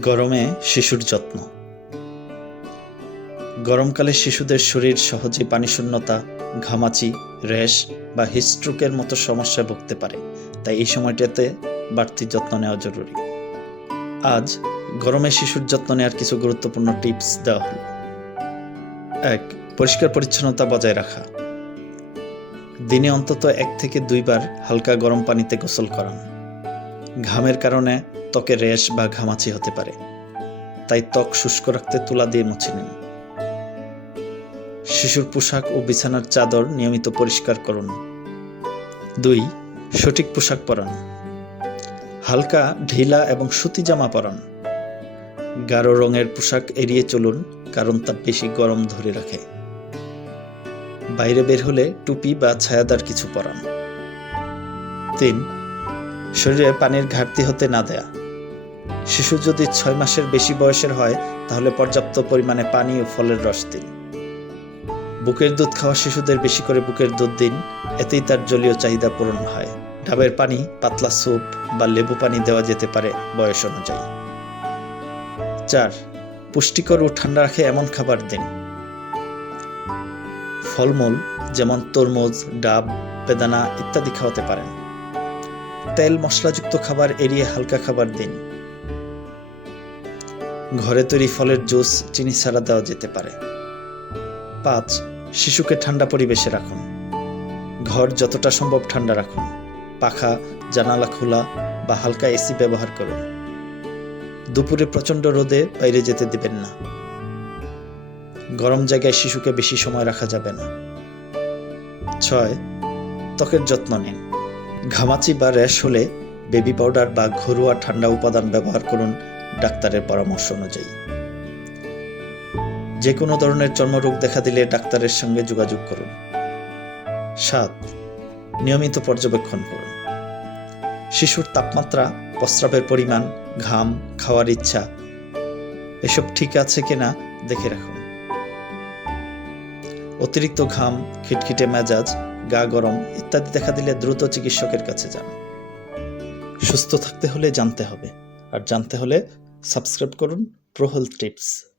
গরমে শিশুর যত্ন। গরমকালে শিশুদের শরীর সহজে পানিশূন্যতা, ঘামাচি, র্যাশ বা হিস্ট্রোকের মতো সমস্যায় ভুগতে পারে। তাই এই সময়টাতে বাড়তি যত্ন নেওয়া জরুরি। আজ গরমে শিশুর যত্ন নেওয়ার কিছু গুরুত্বপূর্ণ টিপস দেওয়া হলো। এক, পরিষ্কার পরিচ্ছন্নতা বজায় রাখা। দিনে অন্তত এক থেকে দুইবার হালকা গরম পানিতে গোসল করান। ঘামের কারণে ত্বকে র্যাশ বা ঘামাচি হতে পারে। তাই ত্বক শুষ্ক রাখতে তুলা দিয়ে মুছে নিন। শিশুর পোশাক ও বিছানার চাদর নিয়মিত পরিষ্কার করুন। দুই, সঠিক পোশাক পরান। হালকা, ঢিলা এবং সুতি জামা পরান। গাঢ় রঙের পোশাক এড়িয়ে চলুন, কারণ তা বেশি গরম ধরে রাখে। বাইরে বের হলে টুপি বা ছায়াদার কিছু পরান। তিন, শরীরে পানির ঘাটতি হতে না দেয়া। শিশু যদি ছয় মাসের বেশি বয়সের হয়, তাহলে পর্যাপ্ত পরিমাণে পানি ও ফলের রস দিন। বুকের দুধ খাওয়া শিশুদের বেশি করে বুকের দুধ দিন, এতেই তার জলীয় চাহিদা পূরণ হয়। ডাবের পানি, পাতলা স্যুপ বা লেবু পানি দেওয়া যেতে পারে বয়স অনুযায়ী। চার, পুষ্টিকর ও ঠান্ডা রাখে এমন খাবার দিন। ফলমূল, যেমন তরমুজ, ডাব, বেদানা ইত্যাদি খাওয়াতে পারেন। তেল মশলাযুক্ত খাবার এড়িয়ে হালকা খাবার দিন। ঘরে তৈরি ফলের জুস, চিনি ছাড়া দেওয়া যেতে পারে। পাঁচ, শিশুকে ঠান্ডা পরিবেশে রাখুন। ঘর যতটা সম্ভব ঠান্ডা রাখুন। পাখা, জানালা খোলা বা হালকা এসি ব্যবহার করুন। দুপুরে প্রচণ্ড রোদে বাইরে যেতে দেবেন না। গরম জায়গায় শিশুকে বেশি সময় রাখা যাবে না। ছয়, ত্বকের যত্ন নিন। ঘামাচি বা র্যাশ হলে বেবি পাউডার বা ঘরোয়া ঠান্ডা উপাদান ব্যবহার করুন ডাক্তারের পরামর্শ অনুযায়ী। যে কোনো ধরনের চর্মরোগ দেখা দিলে ডাক্তারের সঙ্গে যোগাযোগ করুন। সাত, নিয়মিত পর্যবেক্ষণ করুন। শিশুর তাপমাত্রা, প্রস্রাবের পরিমাণ, ঘাম, খাওয়ার ইচ্ছা, এসব ঠিক আছে কিনা দেখে রাখুন। অতিরিক্ত ঘাম, খিটখিটে মেজাজ, গা গরম ইত্যাদি দেখা দিলে দ্রুত চিকিৎসকের কাছে যান। সুস্থ থাকতে হলে জানতে হবে। আর জানতে হলে সাবস্ক্রাইব করুন প্রহল টিপস।